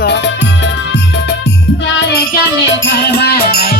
তো जाने जाने घर में